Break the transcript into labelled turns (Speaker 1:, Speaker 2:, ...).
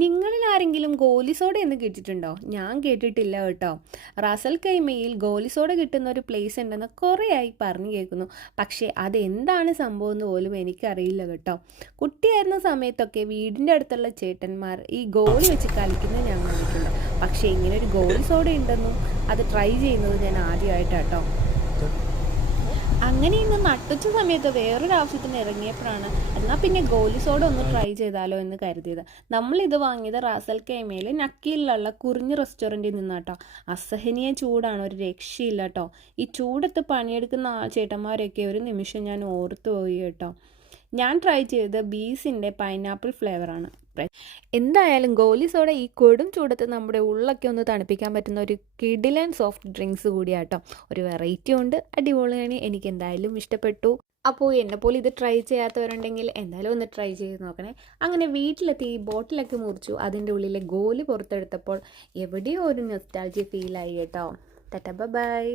Speaker 1: നിങ്ങളിൽ ആരെങ്കിലും ഗോലി സോഡ എന്ന് കേട്ടിട്ടുണ്ടോ? ഞാൻ കേട്ടിട്ടില്ല കേട്ടോ. റാസൽ കൈമയിൽ ഗോലി സോഡ കിട്ടുന്ന ഒരു പ്ലേസ് ഉണ്ടെന്ന് കുറേയായി പറഞ്ഞു കേൾക്കുന്നു. പക്ഷേ അതെന്താണ് സംഭവം എന്ന് പോലും എനിക്കറിയില്ല കേട്ടോ. കുട്ടിയായിരുന്ന സമയത്തൊക്കെ വീടിന്റെ അടുത്തുള്ള ചേട്ടന്മാർ ഈ ഗോളി വെച്ച് കളിക്കുന്നത് ഞാൻ കണ്ടിട്ടുണ്ട്. പക്ഷേ ഇങ്ങനെ ഒരു ഗോലി ഉണ്ടെന്നും അത് ട്രൈ ചെയ്യുന്നത് ഞാൻ ആദ്യമായിട്ടാട്ടോ. അങ്ങനെ ഇന്ന് നട്ടുച്ച സമയത്ത് വേറൊരു ആവശ്യത്തിന് ഇറങ്ങിയപ്പോഴാണ് എന്നാൽ പിന്നെ ഗോലി സോഡ ഒന്ന് ട്രൈ ചെയ്താലോ എന്ന് കരുതിയത്. നമ്മൾ ഇത് വാങ്ങിയത് റാസൽ കേമയിൽ നക്കിയിലുള്ള കുറിഞ്ഞ് റെസ്റ്റോറന്റിൽ നിന്നാട്ടോ. അസഹനീയ ചൂടാണ് ഒരു രക്ഷയില്ല കേട്ടോ ഈ ചൂടത്ത് പണിയെടുക്കുന്ന ആ ചേട്ടന്മാരൊക്കെ ഒരു നിമിഷം ഞാൻ ഓർത്തു പോയി കേട്ടോ. ഞാൻ ട്രൈ ചെയ്തത് ബീസിന്റെ പൈനാപ്പിൾ ഫ്ലേവറാണ്. എന്തായാലും ഗോലി സോഡ ഈ കൊടും ചൂടത്ത് നമ്മുടെ ഉള്ളൊക്കെ ഒന്ന് തണുപ്പിക്കാൻ പറ്റുന്ന ഒരു കിഡിലൻ സോഫ്റ്റ് ഡ്രിങ്ക്സ് കൂടിയാട്ടോ. ഒരു വെറൈറ്റി ഉണ്ട് അടിപൊളിയാണ് എനിക്ക് എന്തായാലും ഇഷ്ടപ്പെട്ടു. അപ്പോൾ എന്നെ പോലെ ഇത് ട്രൈ ചെയ്യാത്തവരുണ്ടെങ്കിൽ എന്തായാലും ഒന്ന് ട്രൈ ചെയ്ത് നോക്കണേ. അങ്ങനെ വീട്ടിലെത്തി ഈ ബോട്ടിലൊക്കെ മുറിച്ചു. അതിന്റെ ഉള്ളിലെ ഗോലി പുറത്തെടുത്തപ്പോൾ എവിടെയോ ഒരു നൊസ്റ്റാൾജി ഫീലായി കേട്ടോ. Tata bye